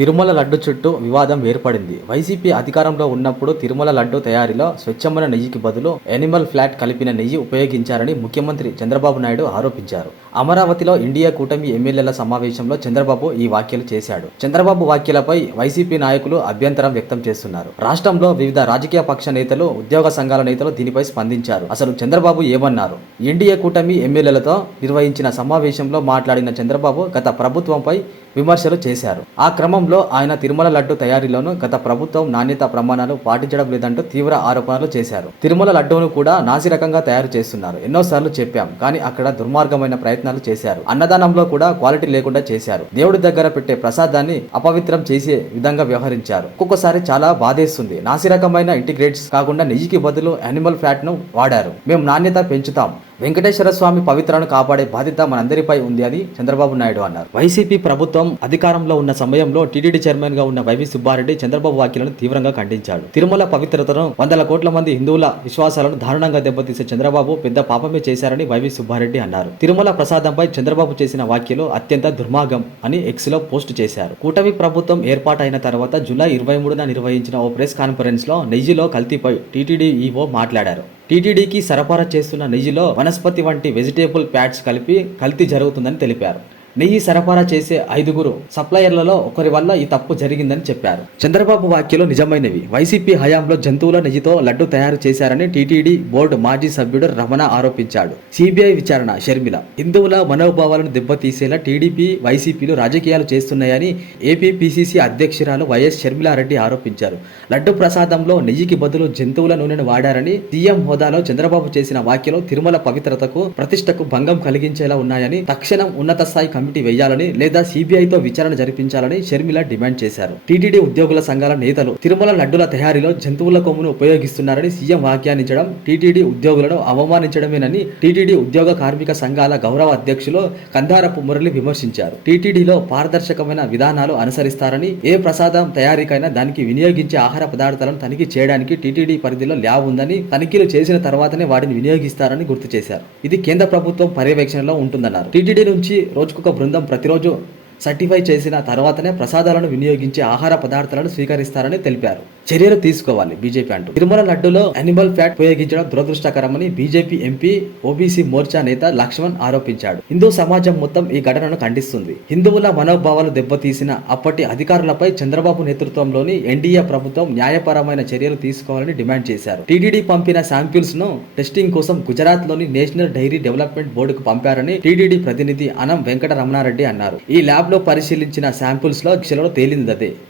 తిరుమల లడ్డు చుట్టూ వివాదం ఏర్పడింది. వైసీపీ అధికారంలో ఉన్నప్పుడు తిరుమల లడ్డు తయారీలో స్వచ్ఛమైన నెయ్యికి బదులు ఎనిమల్ ఫ్లాట్ కలిపిన నెయ్యి ఉపయోగించారని ముఖ్యమంత్రి చంద్రబాబు నాయుడు ఆరోపించారు. అమరావతిలో ఇండియా కూటమి ఎమ్మెల్యేల సమావేశంలో చంద్రబాబు ఈ వ్యాఖ్యలు చేశాడు. చంద్రబాబు వ్యాఖ్యలపై వైసీపీ నాయకులు అభ్యంతరం వ్యక్తం చేస్తున్నారు. రాష్ట్రంలో వివిధ రాజకీయ పక్ష నేతలు ఉద్యోగ సంఘాల నేతలు దీనిపై స్పందించారు. అసలు చంద్రబాబు ఏమన్నారు? ఎన్డీఏ కూటమి ఎమ్మెల్యేలతో నిర్వహించిన సమావేశంలో మాట్లాడిన చంద్రబాబు గత ప్రభుత్వంపై విమర్శలు చేశారు. ఆ క్రమంలో ఆయన తిరుమల లడ్డు తయారీలోనూ గత ప్రభుత్వం నాణ్యత ప్రమాణాలు పాటించడం లేదంటూ తీవ్ర ఆరోపణలు చేశారు. తిరుమల లడ్డూను కూడా నాసిరకంగా తయారు చేస్తున్నారు. ఎన్నోసార్లు చెప్పాం కానీ అక్కడ దుర్మార్గమైన ప్రయత్నాలు చేశారు. అన్నదానంలో కూడా క్వాలిటీ లేకుండా చేశారు. దేవుడి దగ్గర పెట్టే ప్రసాదాన్ని అపవిత్రం చేసే విధంగా వ్యవహరించారు. ఒక్కొక్కసారి చాలా బాధేస్తుంది. నాసిరకమైన ఇంటిగ్రేట్స్ కాకుండా నెయ్యికి బదులు యానిమల్ ఫ్యాట్ను వాడారు. మేము నాణ్యత పెంచుతాం. వెంకటేశ్వర స్వామి పవిత్రను కాపాడే బాధ్యత మనందరిపై ఉంది అని చంద్రబాబు నాయుడు అన్నారు. వైసీపీ ప్రభుత్వం అధికారంలో ఉన్న సమయంలో టీటీడీ చైర్మన్గా ఉన్న వైవి సుబ్బారెడ్డి చంద్రబాబు వ్యాఖ్యలను తీవ్రంగా ఖండించాడు. తిరుమల పవిత్రతను వందల కోట్ల మంది హిందువుల విశ్వాసాలను దారుణంగా దెబ్బతీసే చంద్రబాబు పెద్ద పాపమే చేశారని వైవి సుబ్బారెడ్డి అన్నారు. తిరుమల ప్రసాదంపై చంద్రబాబు చేసిన వ్యాఖ్యలు అత్యంత దుర్మార్గం అని ఎక్స్లో పోస్ట్ చేశారు. కూటమి ప్రభుత్వం ఏర్పాటైన తర్వాత జూలై ఇరవై మూడున నిర్వహించిన ఓ ప్రెస్ కాన్ఫరెన్స్లో నెయ్యిలో కల్తీపై టీటీడీ ఈఓ మాట్లాడారు. టీటీడీకి సరఫరా చేస్తున్న నెయ్యిలో వనస్పతి వంటి వెజిటేబుల్ ప్యాడ్స్ కలిపి కల్తీ జరుగుతుందని తెలిపారు. నెయ్యి సరఫరా చేసే ఐదుగురు సప్లయర్లలో ఒకరి వల్ల ఈ తప్పు జరిగిందని చెప్పారు. చంద్రబాబు వ్యాఖ్యలు నిజమైనవి. వైసీపీ హయాంలో జంతువుల నెయ్యితో లడ్డు తయారు చేశారని టీటీడీ బోర్డు మాజీ సభ్యుడు రమణ ఆరోపించాడు. సిబిఐ విచారణ షర్మిల. హిందువుల మనోభావాలను దెబ్బతీసేలా టీడీపీ వైసీపీలు రాజకీయాలు చేస్తున్నాయని ఏపీ పిసిసి అధ్యక్షురాలు వైఎస్ షర్మిలారెడ్డి ఆరోపించారు. లడ్డు ప్రసాదంలో నెయ్యికి బదులు జంతువుల నూనెను వాడారని సీఎం హోదాలో చంద్రబాబు చేసిన వ్యాఖ్యలు తిరుమల పవిత్రతకు ప్రతిష్టకు భంగం కలిగించేలా ఉన్నాయని తక్షణం ఉన్నత స్థాయి కమిటీ వేయాలని లేదా సిబిఐతో విచారణ జరిపించాలని షర్మిల డిమాండ్ చేశారు. టీటీడీ ఉద్యోగుల సంఘాల నేతలు తిరుమల లడ్డుల తయారీలో జంతువుల కొమ్మును ఉపయోగిస్తున్నారని సీఎం వ్యాఖ్యానించడం టీటీడీ ఉద్యోగులను అవమానించడమేనని టీటీడీ ఉద్యోగ కార్మిక సంఘాల గౌరవ అధ్యక్షులు కందారపు మురళి విమర్శించారు. టీటీడీలో పారదర్శకమైన విధానాలు అనుసరిస్తారని ఏ ప్రసాదం తయారీకైనా దానికి వినియోగించే ఆహార పదార్థాలను తనిఖీ చేయడానికి టీటీడీ పరిధిలో ల్యాబ్ ఉందని తనిఖీలు చేసిన తర్వాతనే వాటిని వినియోగిస్తారని గుర్తు చేశారు. ఇది కేంద్ర ప్రభుత్వం పర్యవేక్షణలో ఉంటుందన్నారు. టీటీడీ నుంచి రోజుకొక బృందం ప్రతిరోజు సర్టిఫై చేసిన తర్వాతనే ప్రసాదాలను వినియోగించే ఆహార పదార్థాలను స్వీకరిస్తారని తెలిపారు. చర్యలు తీసుకోవాలి బీజేపీ అంటూ. తిరుమల లడ్డులో అనిమల్ ఫ్యాట్ ఉపయోగించడం దురదృష్టకరమని బీజేపీ ఎంపీ ఓబీసీ మోర్చా నేత లక్ష్మణ్ ఆరోపించాడు. హిందూ సమాజం మొత్తం ఈ ఘటనను ఖండిస్తుంది. హిందువుల మనోభావాలు దెబ్బతీసిన అప్పటి అధికారులపై చంద్రబాబు నేతృత్వంలోని ఎన్డీఏ ప్రభుత్వం న్యాయపరమైన చర్యలు తీసుకోవాలని డిమాండ్ చేశారు. టీడీడీ పంపిన శాంపిల్స్ను టెస్టింగ్ కోసం గుజరాత్లోని నేషనల్ డైరీ డెవలప్మెంట్ బోర్డుకు పంపారని టీడీడీ ప్రతినిధి అనం వెంకట రమణారెడ్డి అన్నారు. ఈ ల్యాబ్ ల్యాబ్లో పరిశీలించిన శాంపుల్స్లో లో తేలింది తేలిందదే.